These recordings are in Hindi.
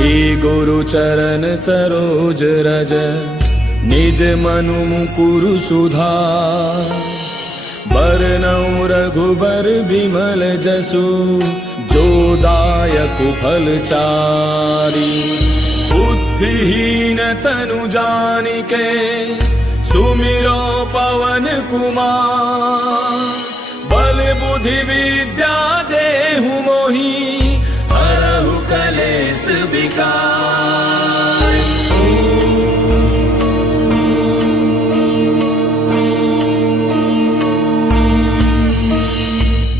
श्री गुरु चरण सरोज रज निज मनु मुकुरु सुधार। बरनउँ रघुबर बिमल जसु जो दायक फलचारी। बुद्धिहीन तनु जानिके सुमिरो पवन कुमार। बल बुद्धि विद्या देहु मोहि हरहु कलेस विकार।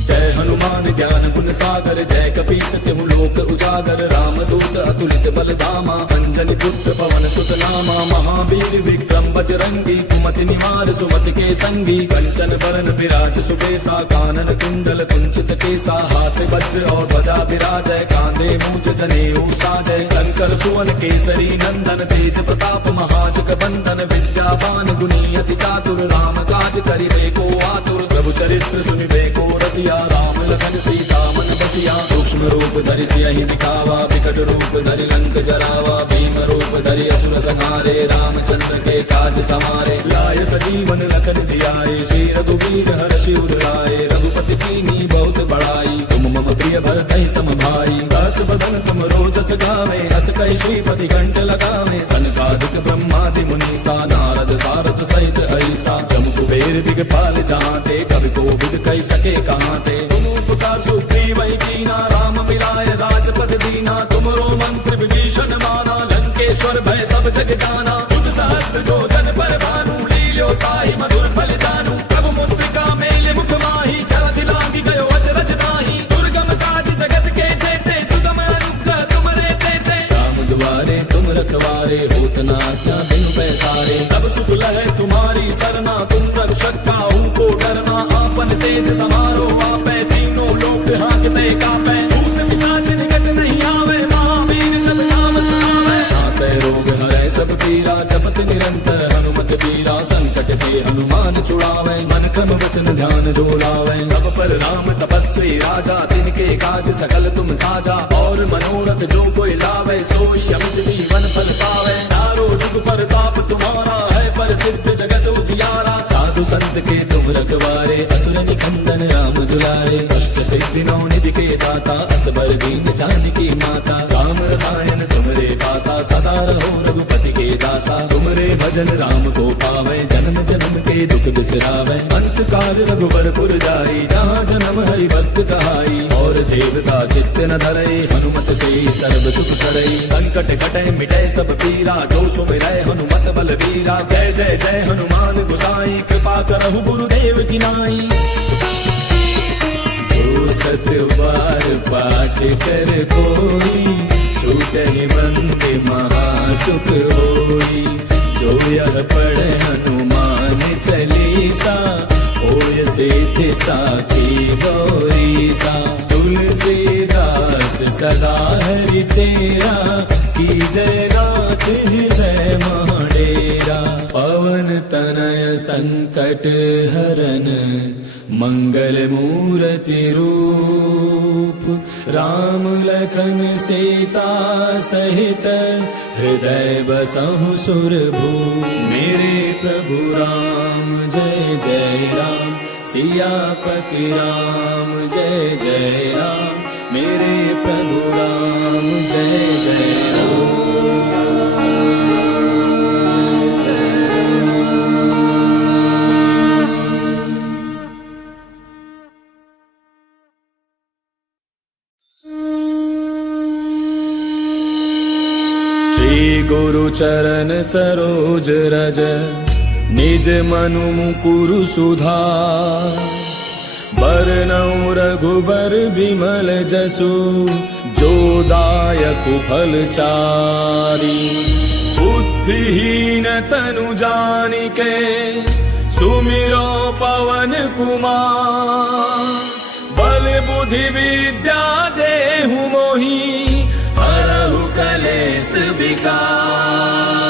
जय हनुमान ज्ञान गुण सागर जय कपीस तिहु लोक उजागर। रामदूत अतुलित बल धामा अंजनी पुत्र पवन सुत नामा। महावीर विक्रम बजरंगी कुमति निवार सुमति के संगी। कंचन बरन विराज सुबेसा कानन कुंडल कुंचित केसा। हाथ वज्र और ध्वजा विराजय कांधे मूज जनेऊ साजय। शंकर सुवन केसरी नंदन तेज प्रताप महाजग बंदन। विद्यावान गुणी अति चातुर राम काज करिबे को आतुर। प्रभु चरित्र सुनिबे को रसिया राम लखन सीता मन बसिया। सूक्ष्म रूप धरि सियहि दिखावा विकट रूप धरि लंक जरावा। भीम रूप धरि असुर संहारे रामचंद्र के काज समारे। लाय सजीवन लखन जियाए श्री रघुवीर हर्षि उर लाए। रघुपति कीन्ही बहुत बड़ाई तुम मम प्रिय भरतहि सम भाई। दास बदन तुम रोजस गावे अस कहि श्रीपति कंठ लगावे। सनकादिक ब्रह्मादि मुनीसा नारद सारद सहित ऐसा। जम कुबेर दिगपाल जहांते कवि कोविद कहि सके कहांते। तुम उपकार सुग्रीव कीना राम मिलाय राजपद दीना। तुमरो मंत्र विभीषण माना लंकेश्वर भय सब जग जाना। तुझ सहस्त्र जो जन पर भानु लील्यो ताहि मधुर फल जानू। प्रभु मुद्रिका मेल मुख माहि जलधि लांघि गयो अचरज ताहि। दुर्गम काज जगत के जेते सुगम अनुग्रह तुमरे तेते। राम दुआरे तुम रखवारे होत न आज्ञा बिनु पैसारे। तब सुख लहै तुम्हारी सरना तुम रक्षक काहू को डरना। आपन तेज समारो आपै तीनों लोक हांकते कापै। भूत पिशाच निकट नहीं आवे महावीर जब नाम सुनावे। नासै रोग हरै सब पीरा जपत निरंतर हनुमत बीरा। संकट के हनुमान छुड़ावे मन क्रम वचन ध्यान जो लावे। तब पर राम तपस्वी राजा तिनके काज सकल तुम साजा। और मनोरथ जो कोई लावे सोई अमित जीवन फल पावे। चारों जुग परताप तुम्हारा है प्रसिद्ध जगत उजियारा। साधु संत के तुम रखवारे असुर निकंदन राम दुलारे। अष्ट सिद्धि नौ निधि के दाता असबर दीन जानकी माता। राम रसायन तुमरे पासा सदा रहो रघुपति के दासा। तुमरे भजन राम को पावे जन्म जन्म के दुख बिसरावे। अंत काल रघुबर पुर जाई जहाँ जन्म हरि भक्त कहाई। और देवता चित्त न धरई हनुमत से सर्व सुख करई। संकट कटै मिटै सब पीरा जो सुमिरै हनुमत बल बीरा। जय जय जय हनुमान गोसाई कृपा करहु गुरुदेव की नाई। सत बार पाठ कर कोई छूटहि बंदे महासुख होई। जो यह पढ़े हनुमान चालीसा होय सिद्धि साखी गौरीसा। तुलसीदास सदा हरि तेरा की जय नाथ हृदय महडेरा। पवन तनय संकट हरन मंगल मूर्ति रूप। राम लखन सीता सहित हृदय बसहु सुरभूप। मेरे प्रभु राम जय जय राम सियापति राम जय जय राम। मेरे प्रभु राम जय जय राम। श्री गुरु चरण सरोज रज निज मनु मुकुरु सुधार। बरनउँ रघुबर बिमल जसु जो दायक फलचारी। बुद्धिहीन तनु जानिके सुमिरो पवन कुमार। बल बुद्धि विद्या देहु मोहि हरहु कलेस विकार।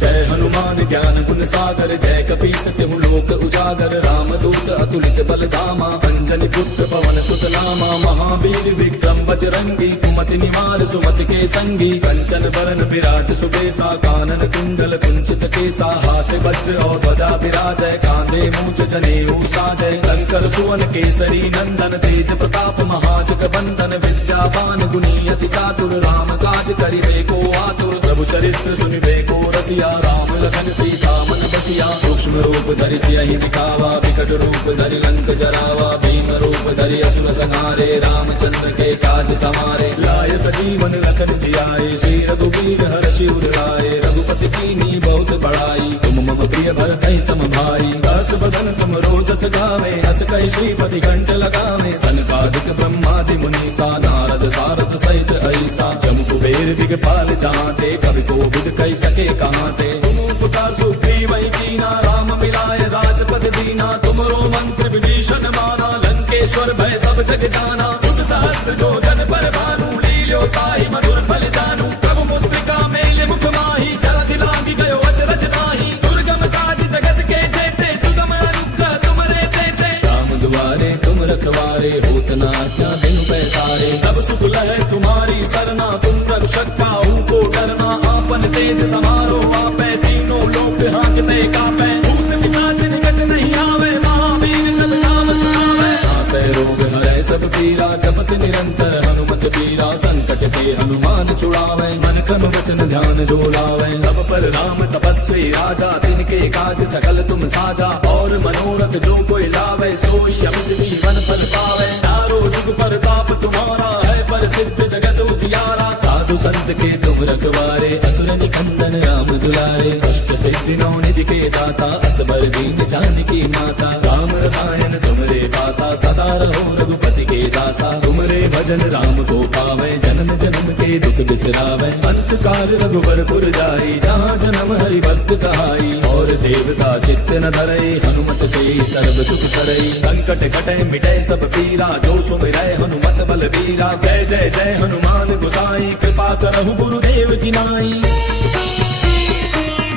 जय हनुमान ज्ञान गुण सागर जय कपीस तिहु लोक उजागर रामदूत अतुलित बल धामा अंजनी पुत्र पवन सुत नामा महावीर विक्रम बजरंगी कुमति निवार सुमति के संगी कंचन बरन विराज सुबेसा कानन कुंडल कुंचित केसा हाथ वज्र और ध्वजा विराजय कांधे मूंज जनेऊ साजय शंकर सुवन केसरी नंदन तेज प्रताप महाजग बंदन विद्यावान गुणी अति चातुर राम काज करिबे को आतुर प्रभु चरित्र सुनिबे को रसिया राम लखन सीता मन बसिया सूक्ष्म रूप धरि सियहि दिखावा विकट रूप धरि लंक जरावा भीम रूप धरि असुर संहारे रामचंद्र के काज समारे लाय सजीवन लखन जियाए श्री रघुवीर हर्षि उर लाए रघुपति कीन्ही बहुत बड़ाई तुम मम प्रिय भरतहि सम भाई दास बदन तुम रोजस गावे हस कहि श्रीपति कंठ लगावे सनकादिक ब्रह्मादि मुनीसा नारद सारद सहित ऐसा जम कुबेर दिगपाल जहांते कवि कोविद कहि सके कहांते तुम उपकार सुग्रीव कीना राम मिलाय राजपद दीना तुमरो मंत्र विभीषण माना लंकेश्वर भय सब जग जाना जुग सहस्त्र जो जन पर भानु लील्यो ताहि मधुर फल जानू प्रभु मुद्रिका मेल मुख माही जलधि लांघि गयो अचरज नाही दुर्गम काज जगत के जेते सुगम अनुग्रह तुमरे तेते राम दुआरे तुम रखवारे होत न आज्ञा बिनु पैसारे तब सुख लहै तुम्हारी सरना तुम रक्षक काहू को डरना आपन तेज समारो आपै तीनों लोक हांकते कापै भूत पिशाच निकट नहीं आवे महावीर जब नाम सुनावे नासै रोग हरै सब पीरा जपत निरंतर हनुमत पीरा संकट के हनुमान छुड़ावे मन क्रम वचन ध्यान जो लावे तब पर राम तपस्वी राजा तिनके काज सकल तुम साजा और मनोरथ जो कोई लावे सोई अमित जीवन फल पावे चारों जुग परताप तुम्हारा है प्रसिद्ध जगत उजियारा साधु संत के तुम रखवारे असुर निकंदन राम दुलारे अष्ट सिद्धि नौ निधि के दाता असबर दीन जानकी माता राम रसायन तुमरे पासा सदा रहो रघुपति के दासा तुमरे भजन राम को पावे जन्म जन्म के दुख बिसरावे अंत काल रघुबर पुर जाई जहाँ जन्म हरि भक्त कहाई और देवता चित्त न धरई हनुमत से सर्व सुख करई संकट कटे मिटे सब पीरा जो सुमिरै हनुमत बल बीरा जय जय जय हनुमान गोसाई कृपा करहु गुरुदेव की नाई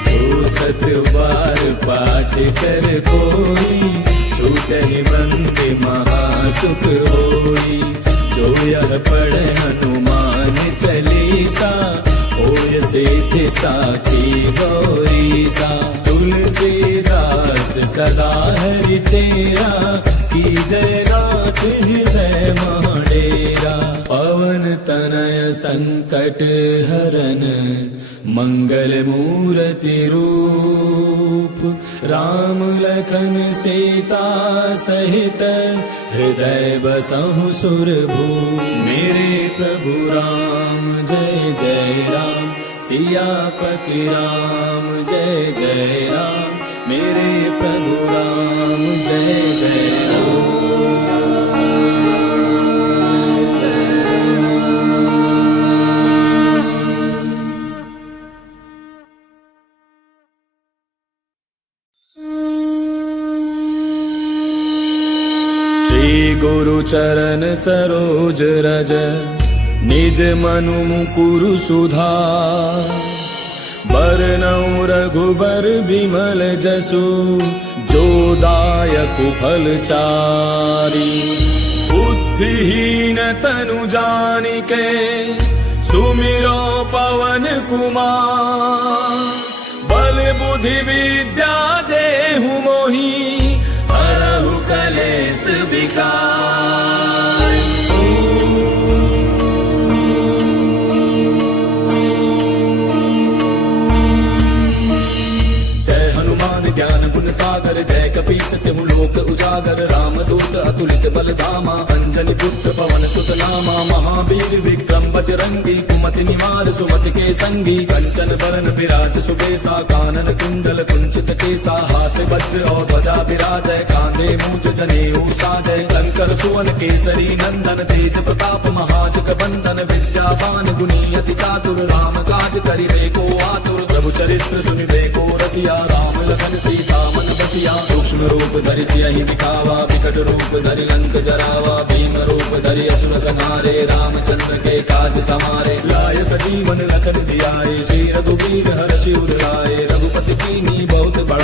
जो सत बार पाठ कर कोई छूटहि बंद महासुख होई जो यह पढ़े हनुमान चालीसा होय सिद्धि साखी गौरीसा तुलसीदास सदा हरि तेरा की जय नाथ हृदय महाडेरा पवन तनय संकट हरन मंगल मूर्ति रूप राम लखन सीता सहित हृदय बसहु सुरभूप मेरे प्रभु राम जय जय राम सियापति राम जय जय राम मेरे प्रभु राम जय जय श्री गुरु चरण सरोज रज निज मनु मुकुरु सुधार बरनउँ रघुबर बिमल जसु जो दायकु फल चारि बुद्धिहीन तनु जानिके सुमिरो पवन कुमार बल बुद्धि विद्या देहु मोहि हरहु कलेश विकार ज्ञान गुण सागर जय कपीस तिहु लोक उजागर रामदूत अतुलित बल धामा अंजनी पुत्र पवन सुत नामा महावीर विक्रम बजरंगी कुमति निवार सुमति के संगी कंचन बरन विराज सुबेसा कानन कुंडल कुंचित केसा हाथ वज्र और ध्वजा विराजय कांधे मूंज जनेऊ साजय शंकर सुवन केसरी नंदन तेज प्रताप महाजग बंदन विद्यावान गुणी अति चातुर राम काज करिबे को आतुर प्रभु चरित्र सुनिबे को रसिया राम लखन सीता मन बसिया सूक्ष्म रूप धरि सियहि दिखावा विकट रूप धरि लंक जरावा भीम रूप धरि असुर संहारे रामचंद्र के काज समारे लाय सजीवन लखन जियाए श्री रघुवीर हर्षि उर लाए रघुपति कीन्ही बहुत बड़ाई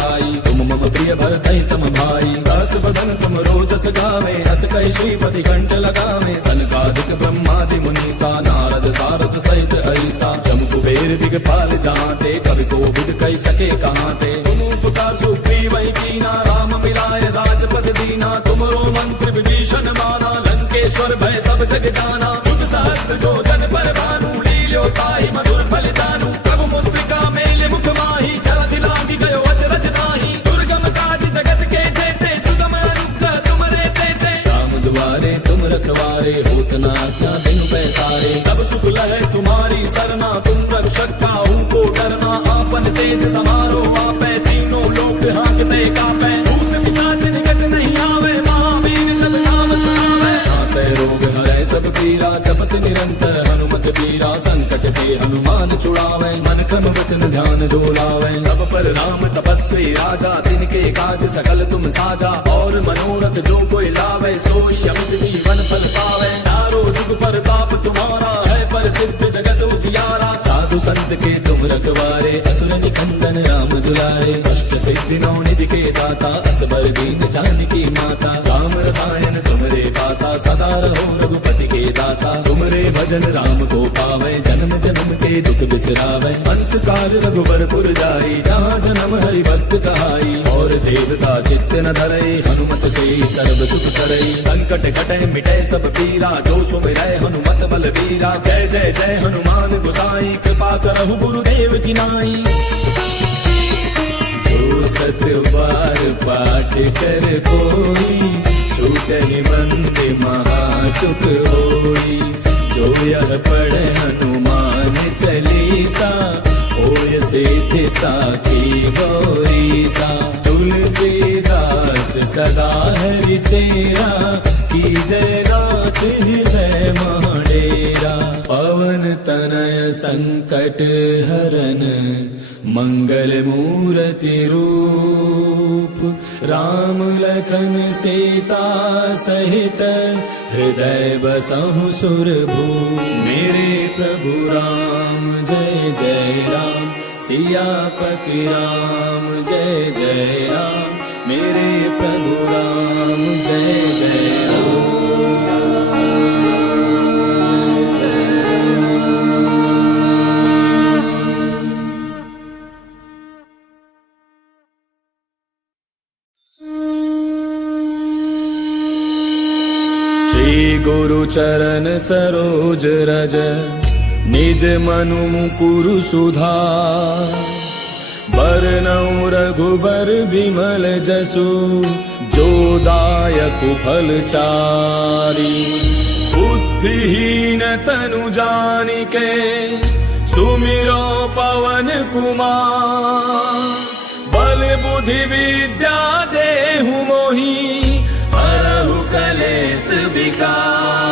भरतहि सम भाई। दास बदन तुम रोजस गावे, अस कहि श्रीपति कंठ लगावे। सनकादिक ब्रह्मादि मुनीसा, नारद सारद सहित ऐसा। जम कुबेर दिगपाल जहांते, कवि कोविद कहि सके कहांते। तुम उपकार सुग्रीवहि कीना, राम मिलाय राजपद दीना। तुमरो मंत्र विभीषण माना, लंकेश्वर भय सब जग जाना। जुग सहस्त्र जो जन पर भानु, लील्यो ताहि मधुर फल जानू। प्रभु मुद्रिका मेल मुख माहि, जलधि लागी गयो अचरज नाही। दुर्गम काज जगत के जेते, सुगम अनुग्रह तुमरे तेते। राम दुआरे तुम रखवारे, होत न आज्ञा बिनु पैसारे। तब सुख लहै तुम्हारी सरना, तुम रक्षक काहू को डरना। आपन तेज समारो आपै, तीनों लोक हांकते कापै। भूत पिशाच निकट नहीं आवे, महावीर जब नाम सुनावे। नासै रोग हरै सब पीरा, जपत निरंतर हनुमत पीरा। संकट ते हनुमान छुड़ावे, मन क्रम वचन ध्यान जो लावे। तब पर राम तपस्वी राजा, तिनके काज सकल तुम साजा। और मनोरथ जो कोई लावे, सोई अमित जीवन फल पावे। चारों जुग परताप तुम्हारा है, प्रसिद्ध जगत उजियारा। साधु संत के तुम रखवारे, असुर निकंदन राम दुलारे। अष्ट सिद्धि नौ निधि के दाता, असबर दीन जानकी माता। राम रसायन तुमरे पासा, सदा रहो रघुपति के दासा। तुमरे भजन राम को पावे, जन्म जन्म के दुख बिसरावे। अंत काल रघुबरपुर जाई, जहाँ जन्म हरि भक्त कहाई। और देवता चित्त न धरई, हनुमत से सर्व सुख करई। संकट कटै मिटै सब पीरा, जो सुमिरै हनुमत बलबीरा। जय जय जय हनुमान गोसाई, कृपा करहु गुरुदेव की नाई। जो सत बार पाठ कर कोई, छूटहि मंद महासुख होई। जो यह पढ़े हनुमान चालीसा, होय सिद्धि साखी गौरीसा। तुलसीदास सदा हरि चेरा, की जय नाथ हृदय महडेरा। पवन तनय संकट हरन, मंगल मूर्ति रूप। राम लखन सीता सहित, हृदय बसहु सुरभूप। मेरे प्रभु राम जय जय राम, सियापति राम जय जय राम। मेरे प्रभु राम जय जय राम। गुरु चरण सरोज रज, निज मनु मुकुरु सुधार। बरनउँ रघुबर बिमल जसु, जो दायक फल चारि। बुद्धिहीन तनु जानिके, सुमिरो पवन कुमार। बल बुद्धि विद्या देहु मोहि, हरहु कलेश विकार।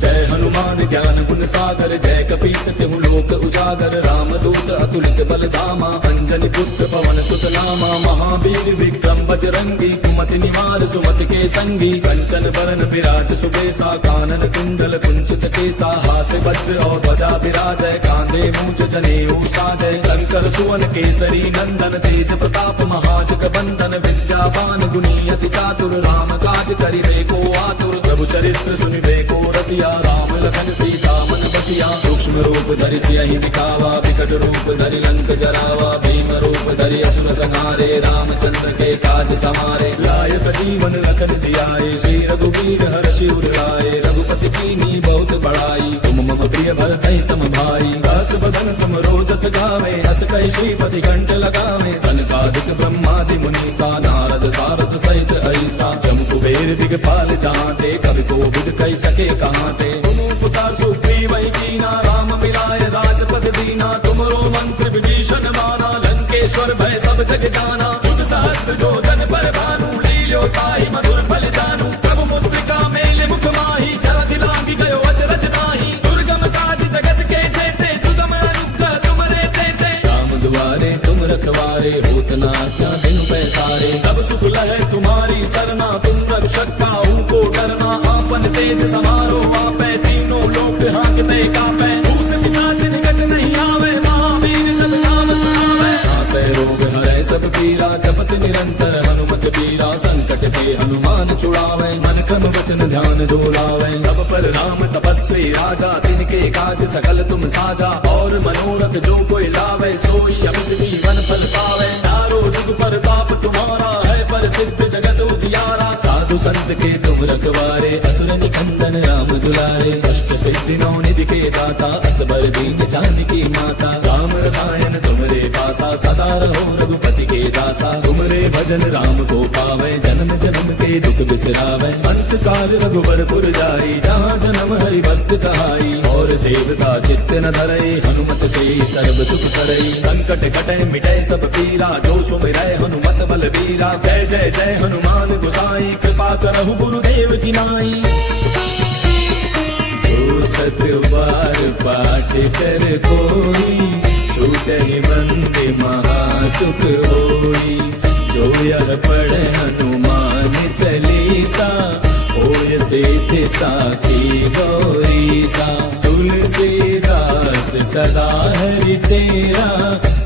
जय हनुमान ज्ञान गुण सागर, जय कपीस तिहु लोक उजागर। रामदूत अतुलित बल धामा, अंजनी पुत्र पवन सुत नामा। महावीर विक्रम बजरंगी, कुमति निवार सुमति के संगी। कंचन बरन विराज सुबेसा, कानन कुंडल कुंचित केसा। हाथ वज्र और ध्वजा विराजय, कांधे मूंज जनेऊ साजय। शंकर सुवन केसरी नंदन, तेज प्रताप महाजग बंदन। विद्यावान गुणी अति चातुर, राम काज करिबे को आतुर। प्रभु चरित्र सुनिबे को रसिया, राम लखन सीता मन बसिया। सूक्ष्म रूप धरि सियहि दिखावा, विकट रूप धरि लंक जरावा। भीम रूप धरि असुर संहारे, रामचंद्र के काज समारे। लाय सजीवन लखन जियाए, श्री रघुवीर हर्षि उर लाए। रघुपति कीन्ही बहुत बड़ाई, तुम मम प्रिय भरतहि सम भाई। दास बदन तुम रोजस गावे, अस कहि श्रीपति कंठ लगावे। सनकादिक ब्रह्मादि मुनीसा, नारद सारद सहित ऐसा। जम कुबेर दिगपाल जहांते, कवि कोविद कहि सके कहांते। तुम उपकार सुग्रीवहि कीना, राम मिलाय राजपद दीना। तुमरो मंत्र विभीषण माना, लंकेश्वर भय सब जग जाना। जुग सहस्त्र जो जन पर भानु, लील्यो ताहि मधुर फल जानू। प्रभु मुद्रिका मेल मुख माहि, जलधि लागी गयो अचरज नाही। दुर्गम काज जगत के जेते, सुगम अनुग्रह तुमरे तेते। राम दुआरे तुम रखवारे, होत न आज्ञा बिनु पैसारे। तब सुख लहै तुम्हारी सरना, तुम रक्षक काहू को डरना। आपन तेज समारो आपै, तीनों लोक छुड़ावे मन क्रम वचन ध्यान जो लावे। तब पर राम तपस्वी राजा तिनके काज सकल तुम साजा और मनोरथ जो कोई लावे सोई अमित जीवन फल पावे। चारों जुग पर ताप तुम्हारा है पर सिद्ध जगत उजियारा। साधु संत के तुम रखवारे असुर निकंदन राम दुलारे। अष्ट सिद्धि नौ निधि के दाता असबर दीन जानकी माता। राम रसायन तुमरे पासा सदा रहो रघुपति के दासा। तुमरे भजन राम को पावे जन्म जन्म के दुख बिसरावे। अंत काल रघुबर पुर जाई जहाँ जन्म हरि भक्त कहाई। और देवता चित्त न धरई हनुमत से सर्व सुख करई। संकट कटे मिटे सब पीरा जो सुमिरै हनुमत बल बीरा। जय जय जय हनुमान गोसाई कृपा करहु गुरुदेव की नाई। जो सत बार पाठ कर कोई छूटहि बंदे महासुख होई। जो यह पढ़े हनुमान चालीसा होय सिद्धि साखी गौरीसा। तुलसीदास सदा हरि तेरा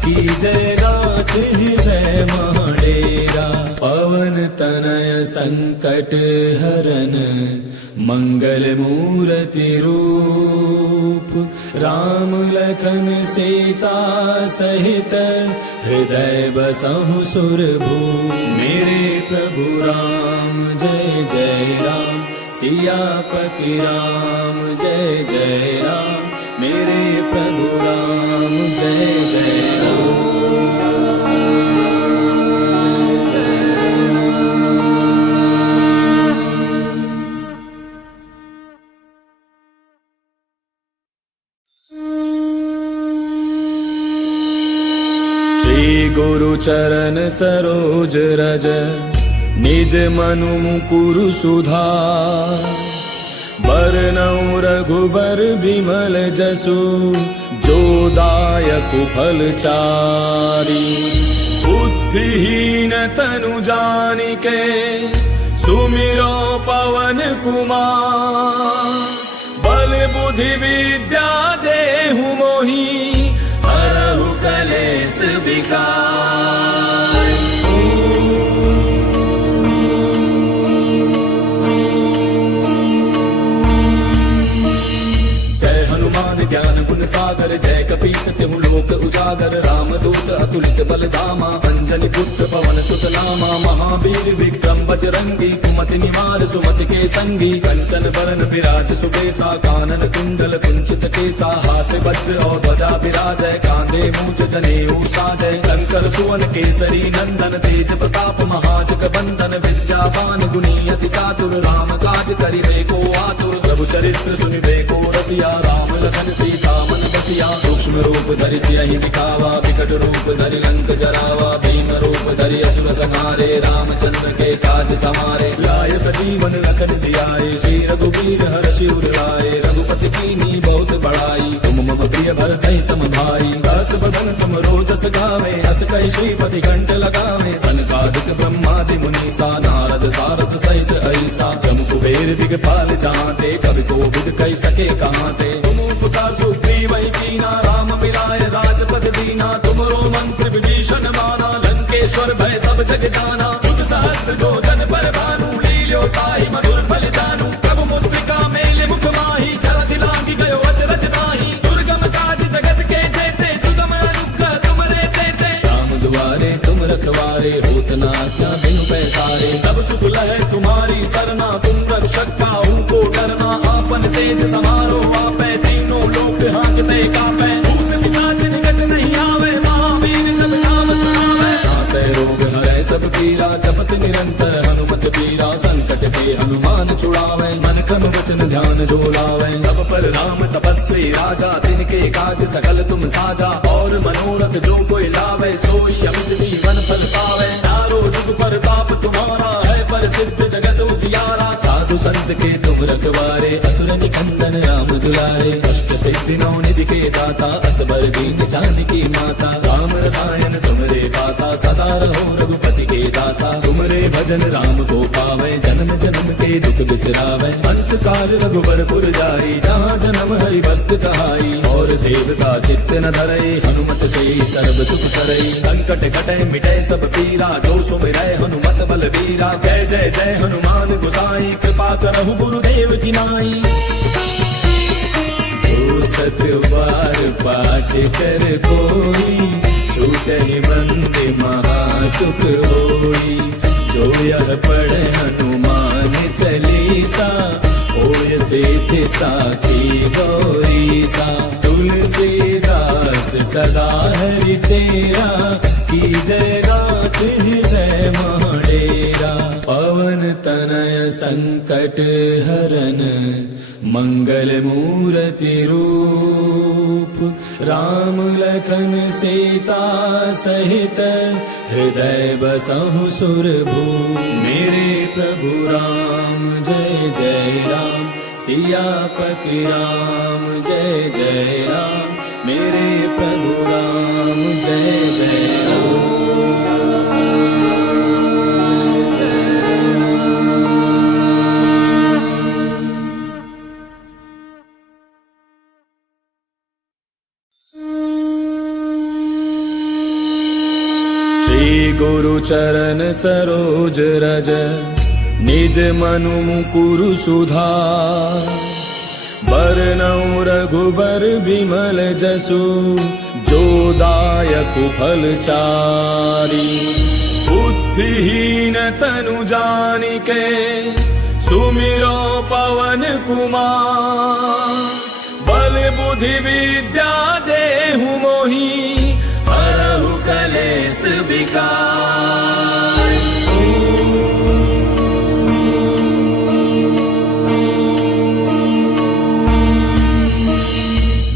की जय नाथ हृदय महडेरा। पवन तनय संकट हरन मंगल मूर्ति रूप। राम लखन सीता सहित हृदय बसहु सुरभूप। मेरे प्रभु राम जय जय राम सियापति राम जय जय राम। मेरे प्रभु राम जय जय राम। गुरु चरण सरोज रज निज मनु मुकुरु सुधार। बरनउँ रघुबर बिमल जसु जो दायक फल चारि। बुद्धिहीन तनु जानिके सुमिरो पवन कुमार। बल बुद्धि विद्या देहु मोहि हरहु कलेश विकार। जय हनुमान ज्ञान गुण सागर जय कपीस तिहु लोक उजागर। राम दूत अतुलित बल धामा अंजनी पुत्र पवन सुत नामा। महावीर विक्रम बजरंगी कुमति निवार सुमति के संगी। कंचन बरन विराज सुबेसा कानन कुंडल कुंचित केसा। हाथ वज्र और ध्वजा विराजय कांधे मूंज जनेऊ साजय। शंकर सुवन केसरी नंदन तेज प्रताप महाजग बंदन। विद्यावान गुणी अति चातुर राम काज करिबे को आतुर। प्रभु चरित्र सुनिबे को रसिया राम लखन सीता मन बसिया। सूक्ष्म रूप धरि सियहि दिखावा विकट रूप धरि लंक जरावा। भीम रूप धरि असुर संहारे रामचंद्र के काज समारे। लाय सजीवन लखन जियाए श्री रघुवीर हर्षि उर लाए। रघुपति कीन्ही बहुत बड़ाई तुम मम प्रिय भरतहि सम भाई। दास बदन तुम रोजस गावे अस कहि श्रीपति कंठ लगावे। सनकादिक ब्रह्मादि मुनीसा नारद सारद सहित ऐसा। जम कुबेर दिगपाल जहाँते कवि कोविद कहि सके कहाँते। तुम उपकार सुग्रीव कीना राम मिलाय राजपद दीना। तुमरो मंत्र विभीषण माना लंकेश्वर भय सब जग जाना। युग सहस्त्र जो जन पर भानु लील्यो ताहि मधुर फल जानू। प्रभु मुद्रिका मेले मुख माहि जलधि लांघि गयो अचरज नाहि। दुर्गम काज जगत के जेते सुगम अनुग्रह तुमरे तेते। राम दुआरे तुम रखवारे होत न आज्ञा बिनु पैसारे। तब सुख लहै तुम्हारी सरना तुम रक्षक काहू को डरना। आपन तेज समारो आपै तीनों लोक हांकते कापै। भूत पिशाच निकट नहीं आवे महावीर जब नाम सुनावे। नासै रोग हरै सब पीरा जपत निरंतर हनुमत पीरा। संकट ते हनुमान छुड़ावे मन क्रम वचन ध्यान जो लावे। तब पर राम तपस्वी राजा तिनके काज सकल तुम साजा। और मनोरथ जो कोई लावे सोई अमित जीवन फल पावे। चारों जुग पर ताप तुम्हारा है पर सिद्ध जगत उजियारा। साधु संत के तुम रखवारे असुर निकंदन राम दुलारे। अष्ट सिद्धि नौ निधि के दाता असबर दीन जानकी माता। राम रसायन तुमरे पासा सदा रहो रघुपति के दासा। तुमरे भजन राम को पावे जन्म जन्म के दुख बिसरावे। अंत काल रघुबरपुर जाई, जहाँ जन्म हरि भक्त कहाई। और देवता चित्त न धरई, हनुमत से सर्व सुख करई। संकट कटे मिटे सब पीरा, जो सुमिरै हनुमत बलबीरा। जय जय जय हनुमान गोसाई, कृपा करहु गुरुदेव की नाई। जो सत बार पाठ कर कोई, छूटहि बंदे महासुख होई। जो यह पढ़े हनुमान चालीसा, होय सिद्धि साखी गौरीसा। तुलसीदास सदा हरि चेरा, की जय नाथ हृदय महडेरा। पवन तनय संकट हरन, मंगल मूर्ति रूप। राम लखन सीता सहित, हृदय बसहु सुरभूप। मेरे प्रभु राम जय जय राम, सियापति राम जय जय राम। मेरे प्रभु राम जय जय राम। गुरु चरण सरोज रज, निज मनु मुकुरु सुधार। बरनउँ रघुबर बिमल जसु, जो दायक फल चारि। बुद्धिहीन तनु जानिके, सुमिरो पवन कुमार। बल बुद्धि विद्या देहु मोहि, हरहु कलेश विकार।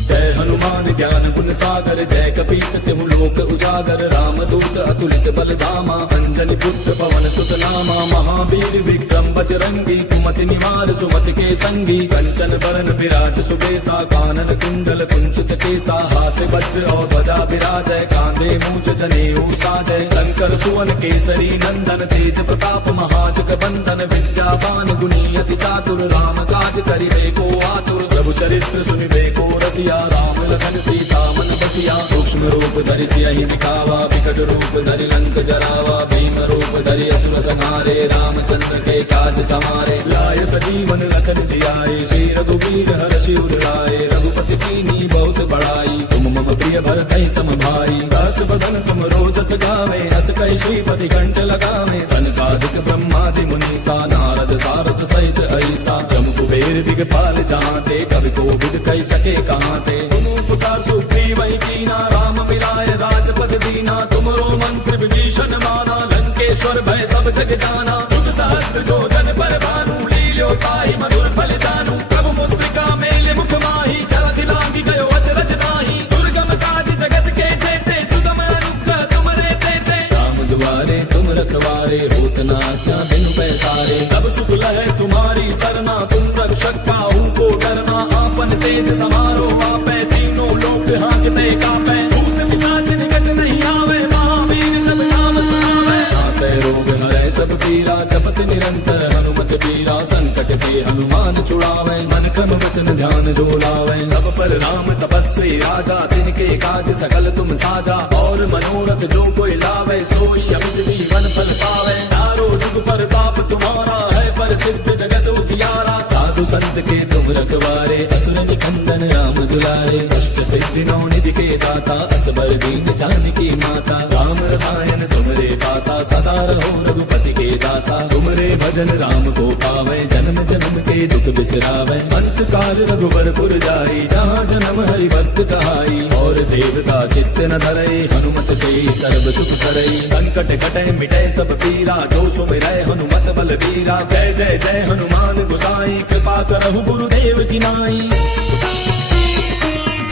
जय हनुमान ज्ञान गुण सागर, जय कपीस तिहु लोक उजागर। रामदूत अतुलित बल धामा, अंजनी पुत्र पवन सुत नामा। महावीर विक्रम बजरंगी, कुमति निवार सुमति के संगी। कंचन बरन विराज सुबेसा, कानन कुंडल कुंचित केसा। हाथ वज्र और ध्वजा विराजय, कांधे मूज जनेऊ साजय। शंकर सुवन केसरी नंदन, तेज प्रताप महाजग बंदन। विद्यावान गुणी अति चातुर, राम काज करिबे को आतुर। प्रभु चरित्र सुनिबे को रसिया, राम लखन सीता मन बसिया। सूक्ष्म रूप धरि सियहि दिखावा, विकट रूप धरि लंक जरावा। भीम रूप धरि असुर संहारे, रामचंद्र के काज समारे। लाय सजीवन लखन जियाए, श्री रघुवीर हर्षि उर लाए। रघुपति कीन्ही बहुत बड़ाई, तुम मम प्रिय भरतहि सम भाई। दास बदन तुम रोजस गावे, अस कहि श्रीपति कंठ लगावे। सनकादिक ब्रह्मादि मुनीसा, नारद सारद सहित ऐसा। जम कुबेर दिगपाल जाते, कवि कोविद कहि सके काते। तुम उपकार सुग्रीवहि कीना, राम मिलाय राजपद दीना। तुमरो मंत्र विभीषण माना, लंकेश्वर भय सब जग जाना। जुग सहस्त्र जो जन पर भानु, लील्यो ताहि मधुर फल जानू। प्रभु मुद्रिका मेल मुख माहि, जलधि लांघि गयो अचरज नाहि। दुर्गम काज जगत के जेते, सुगम अनुग्रह तुमरे तेते। राम दुआरे तुम रखवारे, होत न आज्ञा बिनु पैसारे। तब सुख लहै तुम्हारी सरना, तुम रक्षक काहू को डरना। आपन तेज समारो आपै, तीनों लोक हांकते कापै। भूत पिशाच निकट नहीं आवे, महावीर जब नाम सुनावे। नासै रोग हरै सब पीरा, जपत निरंतर हनुमत पीरा। संकट ते हनुमान छुड़ावे, मन क्रम वचन ध्यान जो लावे। सब पर राम तपस्वी राजा, तिनके काज सकल तुम साजा। और मनोरथ जो कोई लावे, सोई अमित जीवन फल पावे। चारों जुग परताप तुम्हारा है, प्रसिद्ध जगत उजियारा। साधु संत के तुम रखवारे, असुर निकंदन राम दुलारे। अष्ट सिद्धि नौ निधि के दाता, असबर दीन जानकी माता। राम रसायन तुमरे पासा, सदा रहो रघुपति के दासा। तुमरे भजन राम को पावे, जन्म जन्म के दुख बिसरावे। अंत काल रघुबरपुर जाई, जहाँ जन्म हरि भक्त कहाई। और देवता चित्त न धरई, हनुमत से सर्व सुख करई। संकट कटे मिटे सब पीरा, जो सुमिरै हनुमत बलबीरा। जय जय जय हनुमान गोसाई, कृपा करहु गुरुदेव की नाई।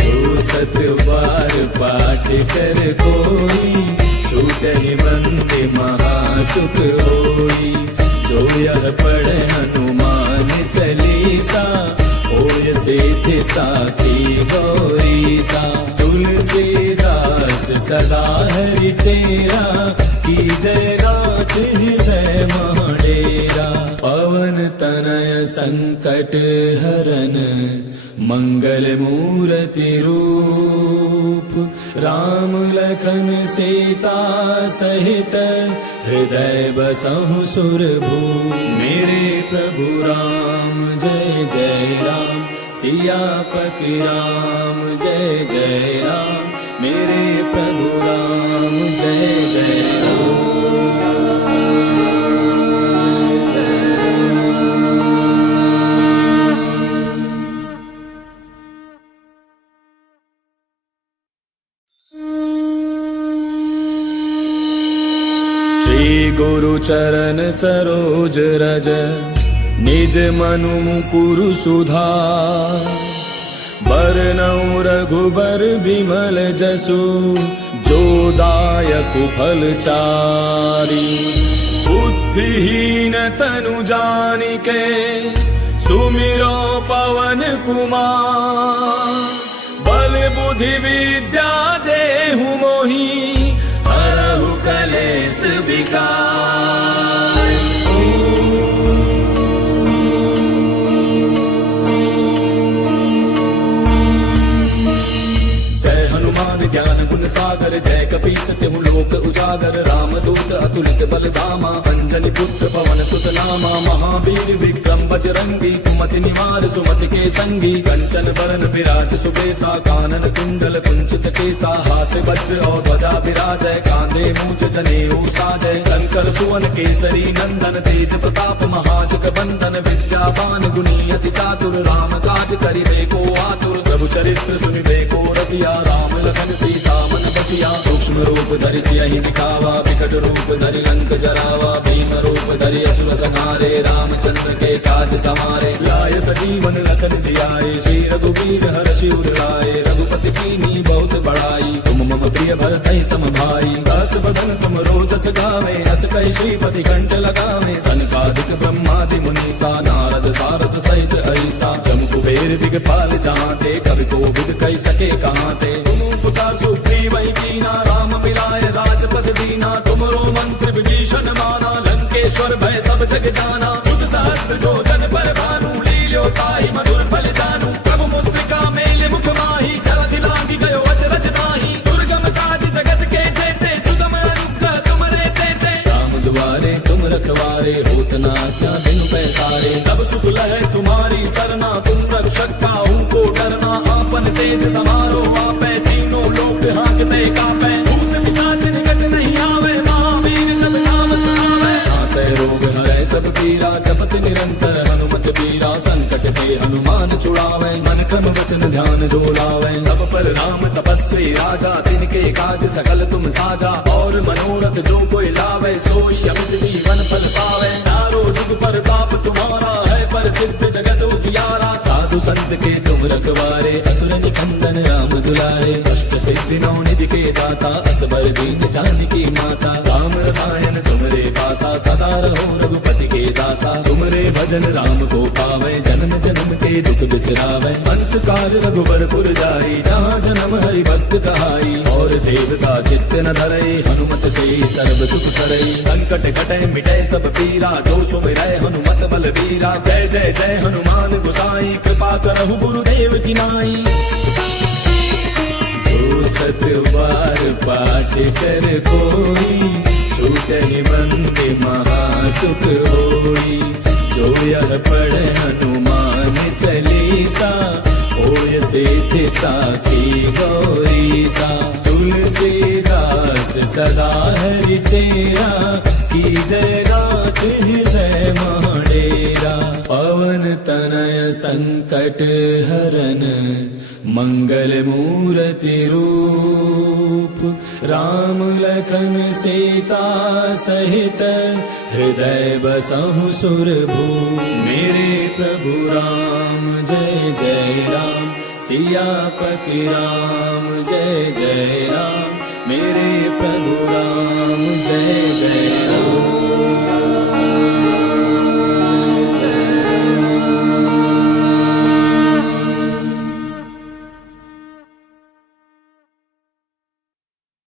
जो सत बार पाठ कर कोई, छूटहि बंदे महासुख होई। जो यह पढ़े हनुमान चालीसा, होय सिद्धि साखी गौरीसा। तुलसीदास सदा हरि तेरा, की जय नाथ हृदय महाडेरा। पवन तनय संकट हरन, मंगल मूर्ति रूप, राम लखन सीता सहित, हृदय बसहु सुरभूप। मेरे प्रभु राम जय जय राम, सियापति राम जय जय राम। मेरे प्रभु राम जय जय राम। श्री गुरु चरण सरोज रज, निज मनु मुकुरु सुधार। बरनउँ रघुबर बिमल जसु, जो दायक फल चारि। बुद्धिहीन तनु जानिके, सुमिरो पवन कुमार। बल बुद्धि विद्या देहु मोहि, हरहु कलेस विकार। ज्ञान गुण सागर, जय कपीस तिहु लोक उजागर। राम दूत अतुलित बल धामा, अंजनी पुत्र पवन सुत नामा। महावीर विक्रम बजरंगी, कुमति निवार सुमति के संगी। कंचन बरन विराज सुबेसा, कानन कुंडल कुंचित केसा। हाथ वज्र और ध्वजा विराजय, कांधे मूंज जनेऊ साजय। शंकर सुवन केसरी नंदन, तेज प्रताप महाजग बंदन। विद्यावान गुणी अति चातुर, राम काज करिबे को आतुर। प्रभु चरित्र सुनिबे को रसिया, राम लखन सीता मन बसिया। सूक्ष्म रूप धरि सियहि दिखावा, विकट रूप धरि लंक जरावा। भीम रूप धरि असुर संहारे, रामचंद्र के काज समारे। लाय सजीवन लखन जियाए, श्री रघुवीर हर्षि उर लाए। रघुपति कीन्ही बहुत बड़ाई, तुम मम प्रिय भरतहि सम भाई। दास बदन तुम रोजस गावे, अस कहि श्रीपति कंठ लगावे। सनकादिक ब्रह्मादि मुनीसा, नारद सारद सहित अहिसा। जम कुबेर दिगपाल जहांते, कवि कोविद कहि सके कहांते। पुकार सुग्रीव ही कीना, राम मिलाए राजपद दीना। तुमरो मंत्र विभीषण माना, लंकेश्वर भय सब जग जाना। युग सहस्त्र जो जन पर भानु, लील्यो ताहि मधुर फल जानू। प्रभु मुद्रिका मेले मुख माहि, जलधि लांघि गयो अचरज नाहि। दुर्गम काज जगत के जेते, सुगम अनुग्रह तुमरे तेते। राम दुआरे तुम रखवारे, होत न आज्ञा बिनु पैसारे। तब सुख लहै तुम्हारी सरना, तुम रक्षक काहू को डरना। आपन तेज समारो आपै, तीनों लोक हांकते कांपै। भूत पिशाच निकट नहीं आवे, महावीर जब नाम सुनावे। नासै रोग हरै सब पीरा, जपत निरंतर हनुमत बीरा। संकट ते हनुमान छुड़ावे, मन क्रम वचन ध्यान जो लावे। तब पर राम तपस्वी राजा, तिनके काज सकल तुम साजा। और मनोरथ जो कोई लावे, सोई अमित जीवन फल पावे। चारों जुग परताप तुम्हारा है, प्रसिद्ध जगत उजियारा। साधु संत के तुम रखवारे, असुर निकंदन राम दुलारे। अष्ट सिद्धि नौ निधि के दाता, असबर दीन जानकी माता। राम रसायन तुमरे पासा, सदा रहो रघुपति के दासा। तुमरे भजन राम को पावे, जन्म जन्म के दुख बिसरावे। अंत काल रघुबर पुर जाई, जहाँ जन्म हरि भक्त कहाई। और देवता चित्त न धरई, हनुमत से सर्व सुख करई। संकट कटै मिटै सब पीरा, जो सुमिरै हनुमत बल बीरा। जय जय जय हनुमान गोसाई, कृपा करहु गुरुदेव की नाई। जो सत बार पाठ कर कोई, छूटहि बंदे महासुख होई। जो यह पढ़े हनुमान चालीसा, होय सिद्धि साखी गौरीसा। तुलसीदास सदा हरि तेरा, की जय नाथ हृदय महाडेरा। पवन तनय संकट हरन, मंगल मूर्ति रूप। राम लखन सीता सहित, हृदय बसहु सुरभूप। मेरे प्रभु राम जय जय राम, सियापति राम जय जय राम। मेरे प्रभु राम जय जय राम।